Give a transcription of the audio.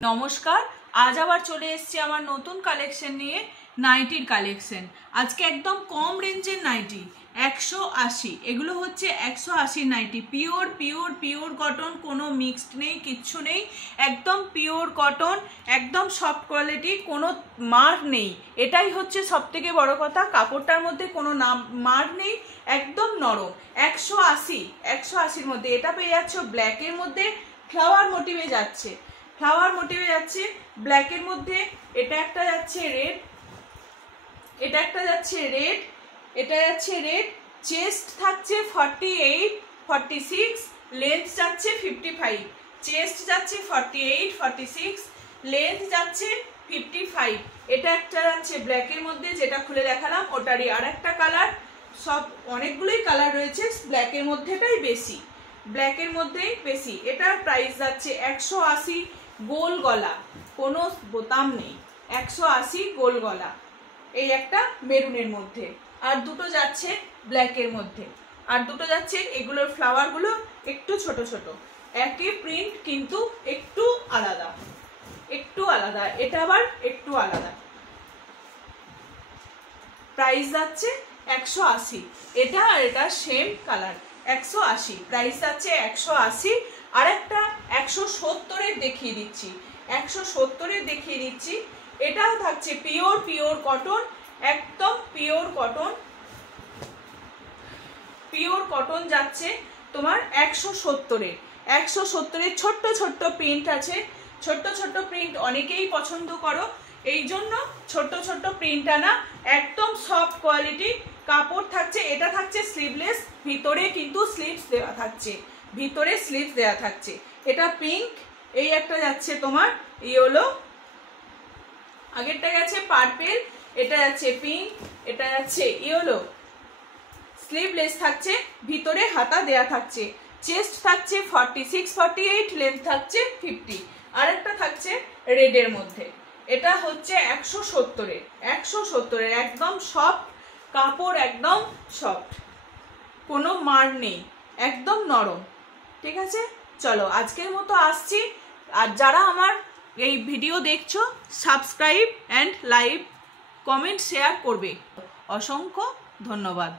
নমস্কার, আজ আবার চলে এসেছি আমার নতুন কালেকশন নিয়ে, নাইটির কালেকশন। আজকে একদম কম রেঞ্জের নাইটি 180। এগুলো হচ্ছে 180 nighty, pure pure pure cotton, কোনো মিক্সড নেই, কিচ্ছু নেই, একদম পিওর কটন, একদম সফট কোয়ালিটি, কোনো মার নেই। এটাই হচ্ছে সব থেকে বড় কথা, কাপড়টার মধ্যে কোনো মার নেই, একদম নরম। 180 মধ্যে এটা পেয়ে যাচ্ছ ব্ল্যাকের মধ্যে, ফ্লাওয়ার মোটিভে যাচ্ছে, ফ্লাওয়ার মোটিভে যাচ্ছে ব্ল্যাকের মধ্যে। এটা একটা যাচ্ছে রেড, এটা একটা যাচ্ছে রেড, এটা যাচ্ছে রেড। চেস্ট থাকছে 48 46, লেন্থ যাচ্ছে 55। চেস্ট যাচ্ছে 48 46, লেন্থ যাচ্ছে 55। এটা একটা যাচ্ছে ব্ল্যাকের মধ্যে, যেটা খুলে দেখালাম ওটারই আর একটা কালার। সব অনেকগুলোই কালার রয়েছে, ব্ল্যাকের মধ্যেটাই বেশি, ব্ল্যাকের মধ্যেই বেশি। এটার প্রাইস যাচ্ছে 180। গোল গলা, কোনো বোতাম নেই, 180 গোল গলা। এই একটা মেরুনের মধ্যে, আর দুটো যাচ্ছে ব্ল্যাকের মধ্যে, আর দুটো যাচ্ছে, এগুলোর ফ্লাওয়ারগুলো একটু ছোট ছোট, একই প্রিন্ট কিন্তু একটু আলাদা, একটু আলাদা, এটা আবার একটু আলাদা। প্রাইস যাচ্ছে 180। এটা আর এটা সেম কালার, 180, প্রাইস যাচ্ছে 180। আর একটা 170-এর দেখিয়ে দিচ্ছি, 170-এর দেখিয়ে দিচ্ছি। এটাও থাকছে পিওর পিওর কটন, একদম পিওর কটন, পিওর কটন যাচ্ছে তোমার 170-এর। 170-এর ছোট্ট ছোট্ট প্রিন্ট আছে, ছোট্ট ছোট্ট প্রিন্ট অনেকেই পছন্দ করো, এই জন্য ছোট্ট ছোট্ট প্রিন্ট আনা, একদম সফট কোয়ালিটি কাপড় থাকছে। এটা থাকছে স্লিভলেস, ভিতরে কিন্তু স্লিভস দেওয়া থাকছে, ভিতরে স্লিভস দেওয়া থাকছে। এটা পিঙ্ক, এই একটা যাচ্ছে তোমার ইয়েলো, আগেরটা গেছে পার্পেল, এটা যাচ্ছে পিঙ্ক, এটা যাচ্ছে ইয়েলো। স্লিভলেস থাকছে, ভিতরে হাতা দেয়া থাকছে। চেস্ট থাকছে 46 48, লেন্থ থাকছে 50। আরেকটা থাকছে রেডের মধ্যে, এটা হচ্ছে 170-এর, 170-এর, একদম সফট কাপড়, একদম সফট, কোনো মার নেই, একদম নরম। ঠিক আছে, চলো আজকের মতো আসছি। আর যারা আমার এই ভিডিও দেখছো, subscribe and like, comment, share করবে। অসংখ্য ধন্যবাদ।